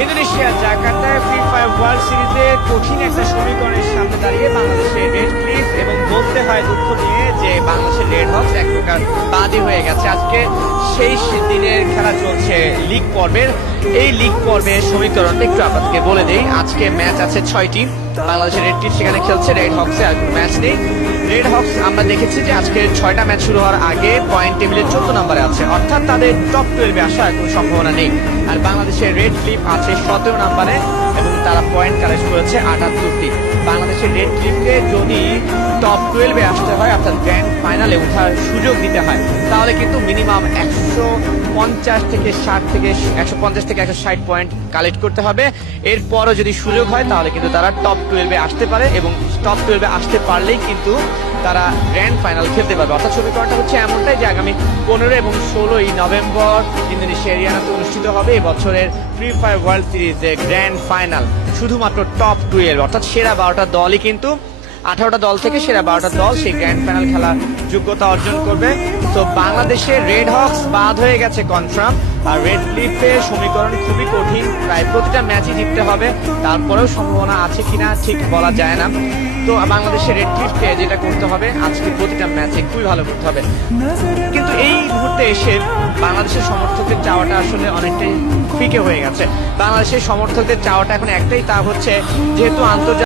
Indonesia জাকার্তায় FIFA world সিরিজে কঠিন একটা সমীকরণের সামনে দাঁড়িয়ে বাংলাদেশের রেড ক্লিফ, এবং বলতে হয় দুঃখ নিয়ে যে বাংলাদেশের রেড হকস এক প্রকার বাদী হয়ে গেছে। আজকে সেই দিনের খেলা চলছে লিগ পর্বের। এই লিগ পর্বের সমীকরণটা একটু আপনাদেরকে বলে দেই। আজকে ম্যাচ আছে 6টি। বাংলাদেশের রেড ক্লিফ সেখানে খেলছে, রেড হকসে আর কোনো ম্যাচ নেই। রেড হকস আমরা দেখেছি যে আজকে 6টা ম্যাচ শুরু হওয়ার আগে পয়েন্ট টেবিলে 14 নম্বরে আছে, অর্থাৎ তাদের টপ 12-এ আসার কোনো সম্ভাবনা নেই। আর বাংলাদেশের রেড ক্লিফ আছে 17 নম্বরে এবং তারা পয়েন্ট কালেক্ট করেছে 78টি। বাংলাদেশের রেড ক্লিফকে যদি টপ 12-এ আসতে হয়, অর্থাৎ গ্র্যান্ড ফাইনালে ওঠার সুযোগ দিতে হয়, তাহলে কিন্তু মিনিমাম 150 থেকে 160 পয়েন্ট কালেক্ট করতে হবে। এরপরও যদি সুযোগ হয় তাহলে কিন্তু তারা টপ 12-এ আসতে পারে, এবং টপ 12-এ আসতে পারলেই কিন্তু তারা গ্র্যান্ড ফাইনাল খেলতে পারবে। অর্থাৎ সমীকরণটা হচ্ছে এমনটাই যে আগামী 15 এবং 16 নভেম্বর ইন্দোনেশিয়া এরিয়ানাতে অনুষ্ঠিত হবে এবছরের ফ্রি ফায়ার ওয়ার্ল্ড সিরিজের গ্র্যান্ড ফাইনাল। শুধুমাত্র টপ 12, অর্থাৎ সেরা 12টা দলই কিন্তু 18টা দল থেকে সেরা 12টা দল সেই গ্র্যান্ড ফাইনাল খেলার যোগ্যতা অর্জন করবে। তো বাংলাদেশের রেড হকস বাদ হয়ে গেছে কনফার্ম। আর রেড ক্লিফের সমীকরণ খুবই কঠিন, প্রায় প্রতিটা ম্যাচই জিততে হবে, তারপরেও সম্ভাবনা আছে কিনা ঠিক বলা যায় না। তো বাংলাদেশের রেড ক্লিফকে যেটা করতে হবে, আজকে প্রতিটা ম্যাচে খুবই ভালো করতে হবে। কিন্তু এই মুহূর্তে এসে বাংলাদেশের সমর্থকদের চাওয়াটা আসলে অনেকটাই ফিকে হয়ে গেছে। বাংলাদেশের সমর্থকদের চাওয়াটা এখন একটাই, তা হচ্ছে যেহেতু আন্তর্জাতিক